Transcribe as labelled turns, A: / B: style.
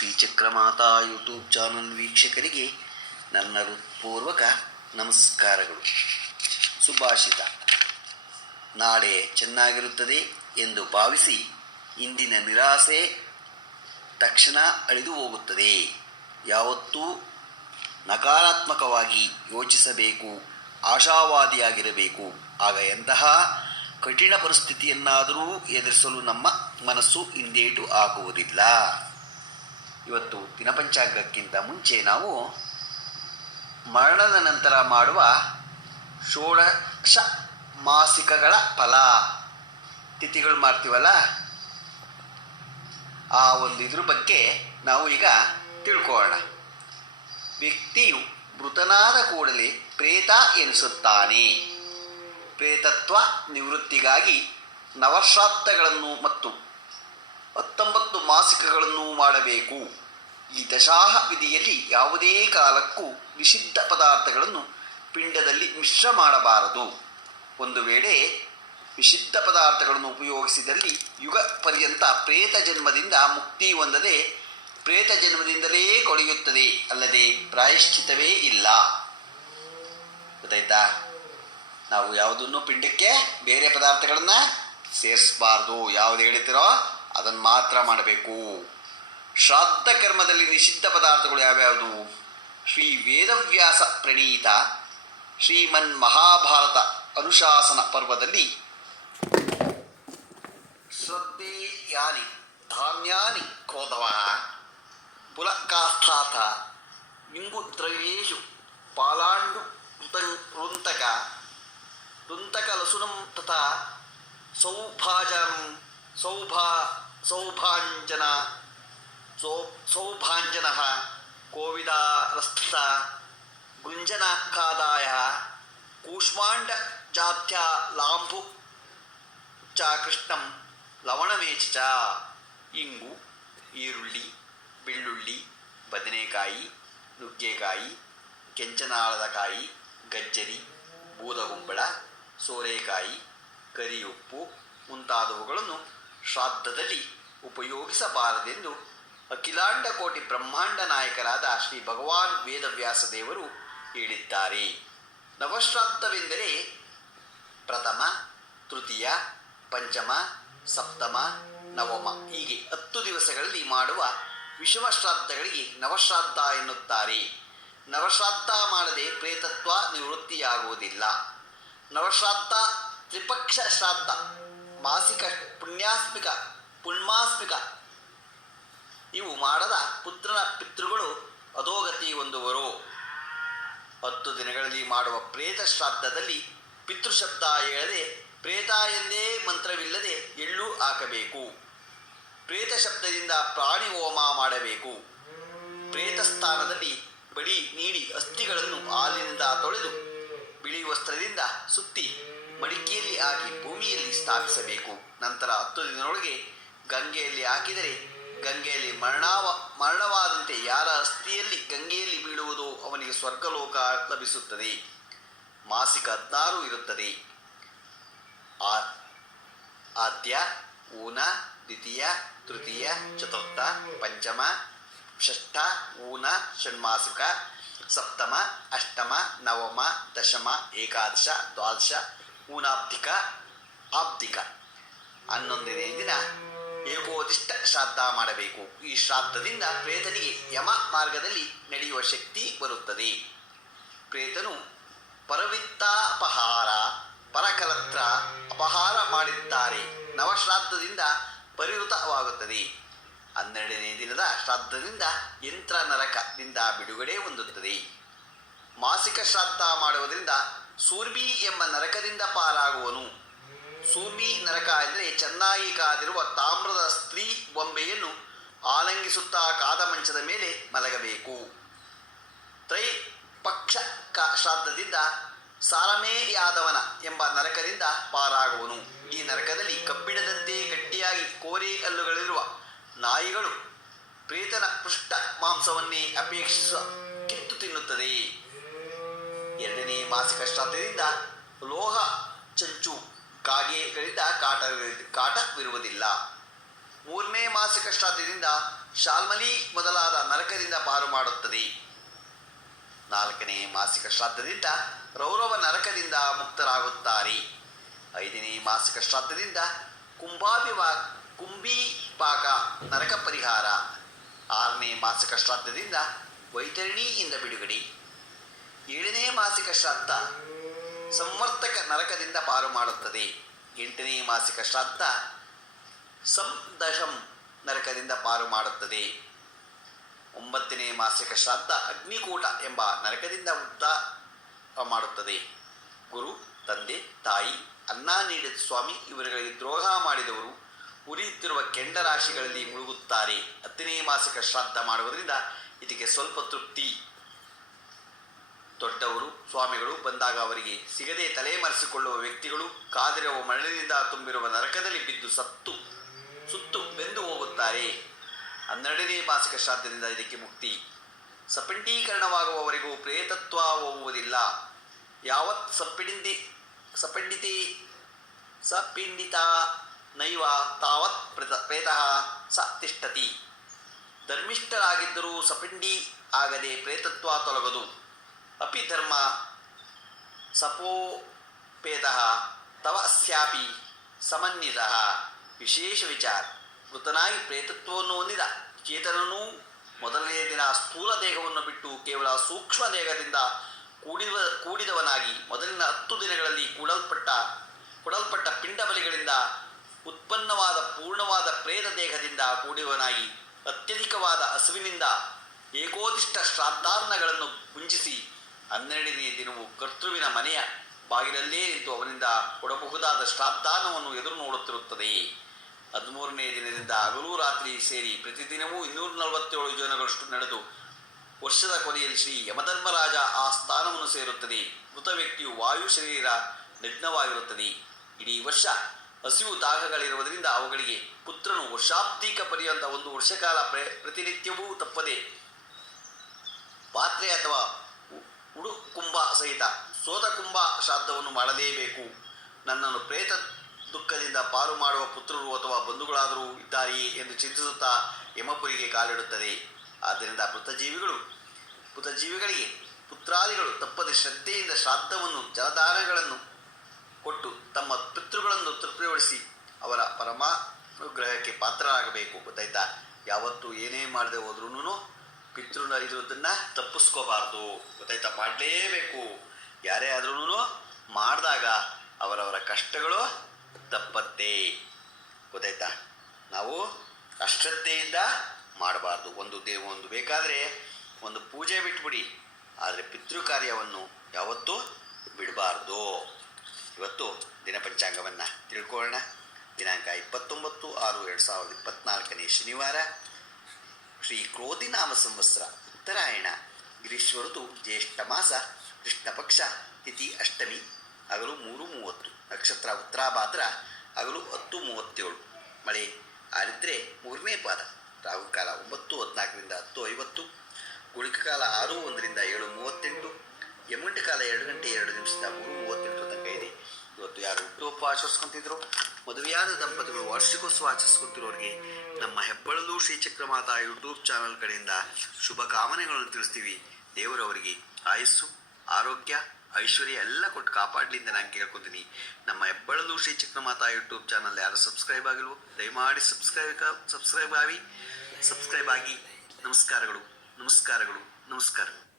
A: ಶ್ರೀಚಕ್ರಮಾತಾ YouTube channel ವೀಕ್ಷಕರಿಗೆ ನನ್ನ ಹೃತ್ಪೂರ್ವಕ ನಮಸ್ಕಾರಗಳು. ಸುಭಾಷಿತ. ನಾಳೆ ಚೆನ್ನಾಗಿರುತ್ತದೆ ಎಂದು ಭಾವಿಸಿ ಇಂದಿನ ನಿರಾಸೆ ತಕ್ಷಣ ಅಳಿದು ಹೋಗುತ್ತದೆ. ಯಾವತ್ತೂ ನಕಾರಾತ್ಮಕವಾಗಿ ಯೋಚಿಸಬೇಕು, ಆಶಾವಾದಿಯಾಗಿರಬೇಕು. ಆಗ ಎಂತಹ ಕಠಿಣ ಪರಿಸ್ಥಿತಿಯನ್ನಾದರೂ ಎದುರಿಸಲು ನಮ್ಮ ಮನಸ್ಸು ಹಿಂದೇಟು ಆಗುವುದಿಲ್ಲ ಇವತ್ತು ದಿನಪಂಚಾಂಗಕ್ಕಿಂತ ಮುಂಚೆ ನಾವು ಮರಣದ ನಂತರ ಮಾಡುವ ಷೋಡಶ ಮಾಸಿಕಗಳ ಫಲ. ತಿಥಿಗಳು ಮಾಡ್ತೀವಲ್ಲ? ಆ ಒಂದು ಇದ್ರ ಬಗ್ಗೆ ನಾವು ಈಗ ತಿಳ್ಕೊಳ್ಳೋಣ. ವ್ಯಕ್ತಿಯು ಮೃತನಾದ ಕೂಡಲೇ ಪ್ರೇತ ಎನಿಸುತ್ತಾನೆ. ಪ್ರೇತತ್ವ ನಿವೃತ್ತಿಗಾಗಿ ನವಶ್ರಾತ್ತಗಳನ್ನು ಮತ್ತು ಹತ್ತೊಂಬತ್ತು ಮಾಸಿಕಗಳನ್ನು ಮಾಡಬೇಕು. ಈ ದಶಾಹ ವಿಧಿಯಲ್ಲಿ ಯಾವುದೇ ಕಾಲಕ್ಕೂ ನಿಷಿದ್ಧ ಪದಾರ್ಥಗಳನ್ನು ಪಿಂಡದಲ್ಲಿ ಮಿಶ್ರ ಮಾಡಬಾರದು. ಒಂದು ವೇಳೆ ನಿಷಿದ್ಧ ಪದಾರ್ಥಗಳನ್ನು ಉಪಯೋಗಿಸಿದಲ್ಲಿ ಯುಗ ಪರ್ಯಂತ ಪ್ರೇತ ಜನ್ಮದಿಂದ ಮುಕ್ತಿ ಹೊಂದದೆ ಪ್ರೇತ ಜನ್ಮದಿಂದಲೇ ಕೊಳೆಯುತ್ತದೆ ಅಲ್ಲದೆ ಪ್ರಾಯಶ್ಚಿತವೇ ಇಲ್ಲ. ಗೊತ್ತಾಯ್ತಾ? ನಾವು ಯಾವುದನ್ನು ಪಿಂಡಕ್ಕೆ ಬೇರೆ ಪದಾರ್ಥಗಳನ್ನು ಸೇರಿಸಬಾರ್ದು. ಯಾವುದು ಹೇಳ್ತೀರೋ ಅದನ್ನು ಮಾತ್ರ ಮಾಡಬೇಕು. ಶ್ರಾದ್ದ ಕರ್ಮದಲ್ಲಿ ನಿಷಿದ್ಧ ಪದಾರ್ಥಗಳು ಯಾವ್ಯಾವುದು? ಶ್ರೀ ವೇದವ್ಯಾಸ ಪ್ರಣೀತ, ಶ್ರೀಮನ್ ಮಹಾಭಾರತ ಅನುಶಾಸನ ಪರ್ವದಲ್ಲಿ. ಶ್ರದ್ಧೇಯಾನಿ ಧಾನ್ಯಾನಿ ಕ್ರೋಧವ ಪುಲಕಾಸ್ಥಾತ ಇಂಗುದ್ರವ್ಯೇಶು ಪಾಲಾಂಡು ಋಂತಕ ಲಸುನಂ ತಥಾ, ಸೌಭಾಜಂ, ಸೌಭಾ ಸೌಭಾಂಜನ, ಸೌ, ಸೌಭಾಂಜನ ಕೋವಿದಾರಸ್ಥ ಗುಂಜನಕಾದಾಯ ಕೂಷ್ಮಾಂಡ ಜಾತ್ಯ ಲಾಂಭು ಚ ಕೃಷ್ಣಂ ಲವಣಮೇಚ ಇಂಗು, ಈರುಳ್ಳಿ, ಬೆಳ್ಳುಳ್ಳಿ, ಬದನೆಕಾಯಿ, ನುಗ್ಗೆಕಾಯಿ ಕೆಂಚನಾಳದ ಕಾಯಿ ಗಜ್ಜರಿ, ಬೂದಗುಂಬಳ, ಸೋರೆಕಾಯಿ, ಕರಿಯುಪ್ಪು ಮುಂತಾದವುಗಳನ್ನು ಶ್ರಾದ್ದದಲ್ಲಿ ಉಪಯೋಗಿಸಬಾರದೆಂದು ಅಖಿಲಾಂಡ ಕೋಟಿ ಬ್ರಹ್ಮಾಂಡ ನಾಯಕರಾದ ಶ್ರೀ ಭಗವಾನ್ ವೇದವ್ಯಾಸ ದೇವರು ಹೇಳಿದ್ದಾರೆ. ನವಶ್ರಾದ್ದವೆಂದರೆ ಪ್ರಥಮ, ತೃತೀಯ, ಪಂಚಮ, ಸಪ್ತಮ, ನವಮ. ಹೀಗೆ ಹತ್ತು ದಿವಸಗಳಲ್ಲಿ ಮಾಡುವ ವಿಷಮ ಶ್ರಾದ್ದಗಳಿಗೆ ನವಶ್ರಾದ್ದ ಎನ್ನುತ್ತಾರೆ. ನವಶ್ರಾದ್ದ ಮಾಡದೆ ಪ್ರೇತತ್ವ ನಿವೃತ್ತಿಯಾಗುವುದಿಲ್ಲ. ನವಶ್ರಾದ್ದ ತ್ರಿಪಕ್ಷ ಶ್ರಾದ್ದ. ಮಾಸಿಕ ಪುಣ್ಯಾಸ್ಮಿಕ ಪುಣ್ಮಾಸ್ಮಿಕ ಇವು ಮಾಡದ ಪುತ್ರನ ಪಿತೃಗಳು ಅಧೋಗತಿ ಹೊಂದುವರು. ಹತ್ತು ದಿನಗಳಲ್ಲಿ ಮಾಡುವ ಪ್ರೇತ ಶ್ರಾದ್ದದಲ್ಲಿ ಪಿತೃಶಬ್ದ ಹೇಳದೆ ಪ್ರೇತ ಎಂದೇ ಮಂತ್ರವಿಲ್ಲದೆ ಎಳ್ಳು ಹಾಕಬೇಕು. ಪ್ರೇತ ಶಬ್ದದಿಂದ ಪ್ರಾಣಿ ಹೋಮ ಮಾಡಬೇಕು. ಪ್ರೇತ ಸ್ಥಾನದಲ್ಲಿ ಬಡಿ ನೀಡಿ ಅಸ್ಥಿಗಳನ್ನು ಹಾಲಿನಿಂದ ತೊಳೆದು ಬಿಳಿ ವಸ್ತ್ರದಿಂದ ಸುತ್ತಿ ಮಡಿಕೆಯಲ್ಲಿ ಹಾಕಿ ಭೂಮಿಯಲ್ಲಿ ಸ್ಥಾಪಿಸಬೇಕು. ನಂತರ ಹತ್ತು ದಿನದೊಳಗೆ ಗಂಗೆಯಲ್ಲಿ ಹಾಕಿದರೆ ಗಂಗೆಯಲ್ಲಿ ಮರಣಾವ, ಮರಣವಾದಂತೆ ಯಾರ ಅಸ್ಥಿಯಲ್ಲಿ ಗಂಗೆಯಲ್ಲಿ ಬೀಳುವುದೋ ಅವನಿಗೆ ಸ್ವರ್ಗಲೋಕ ಲಭಿಸುತ್ತದೆ. ಮಾಸಿಕ ಹದಿನಾರು ಇರುತ್ತದೆ. ಆದ್ಯ, ಊನ, ದ್ವಿತೀಯ, ತೃತೀಯ, ಚತುರ್ಥ, ಪಂಚಮ, ಷಷ್ಠ, ಊನ, ಷಣ್ಮಾಸಿಕ, ಸಪ್ತಮ, ಅಷ್ಟಮ, ನವಮ, ದಶಮ, ಏಕಾದಶ, ದ್ವಾದಶ, ಊನಾಬ್ಧಿಕ ಆಬ್ಧಿಕ ಹನ್ನೊಂದನೇ ದಿನ ಏಕೋದಿಷ್ಟ ಶ್ರಾದ್ದ ಮಾಡಬೇಕು. ಈ ಶ್ರಾದ್ದದಿಂದ ಪ್ರೇತನಿಗೆ ಯಮ ಮಾರ್ಗದಲ್ಲಿ ನಡೆಯುವ ಶಕ್ತಿ ಬರುತ್ತದೆ. ಪ್ರೇತನು ಪರವಿತ್ತಾಪಹಾರ, ಪರಕಲತ್ರ ಅಪಹಾರ ಮಾಡಿದ್ದಾರೆ. ನವಶ್ರಾದ್ದದಿಂದ ಪರಿವೃತವಾಗುತ್ತದೆ. ಹನ್ನೆರಡನೇ ದಿನದ ಶ್ರಾದ್ದದಿಂದ ಯಂತ್ರ ನರಕದಿಂದ ಬಿಡುಗಡೆ ಹೊಂದುತ್ತದೆ. ಮಾಸಿಕ ಶ್ರಾದ್ದ ಮಾಡುವುದರಿಂದ ಸೂರ್ಬಿ ಎಂಬ ನರಕದಿಂದ ಪಾರಾಗುವನು. ಸೂರ್ಬಿ ನರಕ ಎಂದರೆ ಚೆನ್ನಾಗಿ ಕಾದಿರುವ ತಾಮ್ರದ ಸ್ತ್ರೀ ಬೊಂಬೆಯನ್ನು ಆಲಂಗಿಸುತ್ತಾ ಕಾದ ಮಂಚದ ಮೇಲೆ ಮಲಗಬೇಕು. ತ್ರೈ ಪಕ್ಷ ಕ ಶ್ರಾದ್ದದಿಂದ ಸಾರಮೇಯಾದವನ ಎಂಬ ನರಕದಿಂದ ಪಾರಾಗುವನು. ಈ ನರಕದಲ್ಲಿ ಕಬ್ಬಿಣದಂತೆ ಗಟ್ಟಿಯಾಗಿ ಕೋರೆ ಅಲ್ಲುಗಳಿರುವ ನಾಯಿಗಳು ಪ್ರೇತನ ಪೃಷ್ಠ ಮಾಂಸವನ್ನೇ ಅಪೇಕ್ಷಿಸುವ ಕಿತ್ತು ತಿನ್ನುತ್ತದೆ. ಎರಡನೇ ಮಾಸಿಕ ಶ್ರಾದ್ದದಿಂದ ಲೋಹ ಚಂಚು ಕಾಗೆಗಳಿಂದ ಕಾಟ ಕಾಟವಿರುವುದಿಲ್ಲ ಮೂರನೇ ಮಾಸಿಕ ಶ್ರಾದ್ದದಿಂದ ಶಾಲ್ಮಲಿ ಮೊದಲಾದ ನರಕದಿಂದ ಪಾರು ಮಾಡುತ್ತದೆ. ನಾಲ್ಕನೇ ಮಾಸಿಕ ಶ್ರಾದ್ದದಿಂದ ರೌರವ ನರಕದಿಂದ ಮುಕ್ತರಾಗುತ್ತಾರೆ. ಐದನೇ ಮಾಸಿಕ ಶ್ರಾದ್ದದಿಂದ ಕುಂಭಾಭಿವಾ ಕುಂಭೀಪಾಕ ನರಕ ಪರಿಹಾರ. ಆರನೇ ಮಾಸಿಕ ಶ್ರಾದ್ದದಿಂದ ವೈತರಣಿಯಿಂದ ಬಿಡುಗಡೆ. ಏಳನೇ ಮಾಸಿಕ ಶ್ರಾದ್ದ ಸಂವರ್ತಕ ನರಕದಿಂದ ಪಾರು ಮಾಡುತ್ತದೆ. ಎಂಟನೇ ಮಾಸಿಕ ಶ್ರಾದ್ದ ಸಂದಶಂ ನರಕದಿಂದ ಪಾರು ಮಾಡುತ್ತದೆ. ಒಂಬತ್ತನೇ ಮಾಸಿಕ ಶ್ರಾದ್ದ ಅಗ್ನಿಕೂಟ ಎಂಬ ನರಕದಿಂದ ಉದ್ದ ಮಾಡುತ್ತದೆ. ಗುರು, ತಂದೆ, ತಾಯಿ, ಅನ್ನ ನೀಡಿದ ಸ್ವಾಮಿ ಇವರುಗಳಿಗೆ ದ್ರೋಹ ಮಾಡಿದವರು ಉರಿಯುತ್ತಿರುವ ಕೆಂಡ ರಾಶಿಗಳಲ್ಲಿ ಮುಳುಗುತ್ತಾರೆ. ಹತ್ತನೇ ಮಾಸಿಕ ಶ್ರಾದ್ದ ಮಾಡುವುದರಿಂದ ಇದಕ್ಕೆ ಸ್ವಲ್ಪ ತೃಪ್ತಿ. ದೊಡ್ಡವರು, ಸ್ವಾಮಿಗಳು ಬಂದಾಗ ಅವರಿಗೆ ಸಿಗದೆ ತಲೆಮರೆಸಿಕೊಳ್ಳುವ ವ್ಯಕ್ತಿಗಳು, ಕಾದಿರುವ ಮರಳಿನಿಂದ ತುಂಬಿರುವ ನರಕದಲ್ಲಿ ಬಿದ್ದು ಸತ್ತು, ಸುತ್ತು ಬೆಂದು ಹೋಗುತ್ತಾರೆ. ಹನ್ನೆರಡನೇ ಮಾಸಿಕ ಶ್ರಾದ್ದದಿಂದ ಇದಕ್ಕೆ ಮುಕ್ತಿ. ಸಪಿಂಡೀಕರಣವಾಗುವವರೆಗೂ ಪ್ರೇತತ್ವ ಹೋಗುವುದಿಲ್ಲ. ಯಾವತ್ ಸಪಿಂಡಿ, ಸಪಂಡಿತಿ, ಸಪಿಂಡಿತ ನೈವ ತಾವತ್ ಪ್ರೇತ, ಪ್ರೇತಃ ಸ ತಿಷ್ಠತಿ ಧರ್ಮಿಷ್ಠರಾಗಿದ್ದರೂ ಸಪಿಂಡಿ ಆಗದೆ ಪ್ರೇತತ್ವ ತೊಲಗದು. ಅಪಿ ಧರ್ಮ ಸಪೋಪೇದ ತವ ಅಸ್ಯಾಪಿ ಸಮನ್ವಿತ ವಿಶೇಷ ವಿಚಾರ ಮೃತನಾಗಿ ಪ್ರೇತತ್ವವನ್ನು ಹೊಂದಿದ ಚೇತನನೂ ಮೊದಲನೇ ದಿನ ಸ್ಥೂಲ ದೇಹವನ್ನು ಬಿಟ್ಟು ಕೇವಲ ಸೂಕ್ಷ್ಮ ದೇಹದಿಂದ ಕೂಡಿವ ಕೂಡಿದವನಾಗಿ ಮೊದಲಿನ ಹತ್ತು ದಿನಗಳಲ್ಲಿ ಕೂಡಲ್ಪಟ್ಟ ಕೊಡಲ್ಪಟ್ಟ ಪಿಂಡ ಬಲಿಗಳಿಂದ ಉತ್ಪನ್ನವಾದ ಪೂರ್ಣವಾದ ಪ್ರೇತ ದೇಹದಿಂದ ಕೂಡಿದವನಾಗಿ ಅತ್ಯಧಿಕವಾದ ಹಸುವಿನಿಂದ ಏಕೋದಿಷ್ಟ ಶ್ರಾದ್ದಾರ್ಣಗಳನ್ನು ಪುಂಜಿಸಿ ಹನ್ನೆರಡನೇ ದಿನವು ಕರ್ತೃವಿನ ಮನೆಯ ಬಾಗಿಲಲ್ಲೇ ನಿಂತು ಅವನಿಂದ ಕೊಡಬಹುದಾದ ಶ್ರಾದ್ದಾನವನ್ನು ಎದುರು ನೋಡುತ್ತಿರುತ್ತದೆ. ಹದಿಮೂರನೇ ದಿನದಿಂದ ಹಗಲು ರಾತ್ರಿ ಸೇರಿ ಪ್ರತಿದಿನವೂ ಇನ್ನೂರ ನಲವತ್ತೇಳು ಜನಗಳಷ್ಟು ನಡೆದು ವರ್ಷದ ಕೊನೆಯಲ್ಲಿ ಶ್ರೀ ಯಮಧರ್ಮರಾಜ ಆ ಸ್ಥಾನವನ್ನು ಸೇರುತ್ತದೆ. ಮೃತ ವ್ಯಕ್ತಿಯು ವಾಯು ಶರೀರ ನಗ್ನವಾಗಿರುತ್ತದೆ. ಇಡೀ ವರ್ಷ ಹಸಿವು ದಾಹಗಳಿರುವುದರಿಂದ ಅವುಗಳಿಗೆ ಪುತ್ರನು ವರ್ಷಾಬ್ದಿಕ ಪರ್ಯಂತ ಒಂದು ವರ್ಷಕಾಲ ಪ್ರ ಪ್ರತಿನಿತ್ಯವೂ ತಪ್ಪದೆ ಪಾತ್ರೆ ಅಥವಾ ಉಡು ಕುಂಭ ಸಹಿತ ಸೋದಕುಂಭ ಶ್ರಾದ್ದವನ್ನು ಮಾಡಲೇಬೇಕು. ನನ್ನನ್ನು ಪ್ರೇತ ದುಃಖದಿಂದ ಪಾರು ಮಾಡುವ ಪುತ್ರರು ಅಥವಾ ಬಂಧುಗಳಾದರೂ ಇದ್ದಾರೆಯೇ ಎಂದು ಚಿಂತಿಸುತ್ತಾ ಯಮಪುರಿಗೆ ಕಾಲಿಡುತ್ತದೆ. ಆದ್ದರಿಂದ ಮೃತಜೀವಿಗಳು, ಮೃತಜೀವಿಗಳಿಗೆ ಪುತ್ರಾದಿಗಳು ತಪ್ಪದೆ ಶ್ರದ್ಧೆಯಿಂದ ಶ್ರಾದ್ದವನ್ನು ಜಲಧಾರಗಳನ್ನು ಕೊಟ್ಟು ತಮ್ಮ ಪಿತೃಗಳನ್ನು ತೃಪ್ತಿಗೊಳಿಸಿ ಅವರ ಪರಮಾನುಗ್ರಹಕ್ಕೆ ಪಾತ್ರರಾಗಬೇಕು. ಗೊತ್ತಾಯ್ತಾ? ಯಾವತ್ತು ಏನೇ ಮಾಡದೆ ಹೋದ್ರೂ ಪಿತೃನ ಇರೋದನ್ನು ತಪ್ಪಿಸ್ಕೋಬಾರ್ದು. ಗೊತ್ತಾಯ್ತಾ? ಮಾಡಲೇಬೇಕು. ಯಾರೇ ಆದ್ರೂ ಮಾಡಿದಾಗ ಅವರವರ ಕಷ್ಟಗಳು ತಪ್ಪತ್ತೆ. ಗೊತ್ತಾಯ್ತಾ? ನಾವು ಅಶ್ರದ್ಧೆಯಿಂದ ಮಾಡಬಾರ್ದು. ಒಂದು ದೇ, ಒಂದು ಬೇಕಾದರೆ ಒಂದು ಪೂಜೆ ಬಿಟ್ಬಿಡಿ. ಆದರೆ ಪಿತೃ ಕಾರ್ಯವನ್ನು ಯಾವತ್ತೂ ಬಿಡಬಾರ್ದು. ಇವತ್ತು ದಿನ ಪಂಚಾಂಗವನ್ನು ತಿಳ್ಕೊಳ್ಳೋಣ. ದಿನಾಂಕ ಇಪ್ಪತ್ತೊಂಬತ್ತು ಆರು ಎರಡು ಸಾವಿರದ ಇಪ್ಪತ್ತ್ನಾಲ್ಕನೇ ಶನಿವಾರ. ಶ್ರೀ ಕ್ರೋಧಿನಾಮ ಸಂವತ್ಸರ, ಉತ್ತರಾಯಣ. ಗ್ರೀಷ್ಮ ಋತು ಜ್ಯೇಷ್ಠ ಮಾಸ ಕೃಷ್ಣ ಪಕ್ಷ ತಿಥಿ ಅಷ್ಟಮಿ, ಹಗಲು ಮೂರು ಮೂವತ್ತು, ನಕ್ಷತ್ರ ಉತ್ತರಾಭಾದ್ರ ಹಗಲು ಹತ್ತು ಮೂವತ್ತೇಳು. ಮಳೆ ಆರಿದ್ರೆ ಮೂರನೇ ಪಾದ, ರಾಹುಕಾಲ ಒಂಬತ್ತು ಹದಿನಾಲ್ಕರಿಂದ ಹತ್ತು ಐವತ್ತು ಕಾಲ ಆರು ಒಂದರಿಂದ ಏಳು ಮೂವತ್ತೆಂಟು ಯಮಗಂಟೆ ಕಾಲ ಎರಡು ಗಂಟೆ ಎರಡು ನಿಮಿಷದಿಂದ ಮೂರು ಮೂವತ್ತೆಂಟು ತನಕ ಇದೆ. ಇವತ್ತು ಯಾರು ಹುಟ್ಟುಹಬ್ಬ ಆಚರಿಸ್ಕೊಂತಿದ್ರು ಮದುವೆಯಾದ ದಂಪತಿಗಳು ವಾರ್ಷಿಕೋತ್ಸವ ಆಚರಿಸ್ಕೊತಿರೋರಿಗೆ ನಮ್ಮ ಹೆಬ್ಬಳಲು ಶ್ರೀಚಕ್ರಮಾತಾ ಯೂಟ್ಯೂಬ್ ಚಾನಲ್ ಕಡೆಯಿಂದ ಶುಭ ಕಾಮನೆಗಳನ್ನು ತಿಳಿಸ್ತೀವಿ. ದೇವರು ಅವರಿಗೆ ಆಯಸ್ಸು, ಆರೋಗ್ಯ, ಐಶ್ವರ್ಯ ಎಲ್ಲ ಕೊಟ್ಟು ಕಾಪಾಡಲಿ ಅಂತ ನಾನು ಕೇಳ್ಕೊತೀನಿ. ನಮ್ಮ ಹೆಬ್ಬಳಲು ಶ್ರೀಚಕ್ರಮಾತಾ ಯೂಟ್ಯೂಬ್ ಚಾನಲ್ ಯಾರು ಸಬ್ಸ್ಕ್ರೈಬ್ ಆಗಿಲ್ವೋ, ದಯಮಾಡಿ ಸಬ್ಸ್ಕ್ರೈಬ್ ಸಬ್ಸ್ಕ್ರೈಬ್ ಆಗಿ ಸಬ್ಸ್ಕ್ರೈಬ್ ಆಗಿ. ನಮಸ್ಕಾರಗಳು ನಮಸ್ಕಾರಗಳು ನಮಸ್ಕಾರಗಳು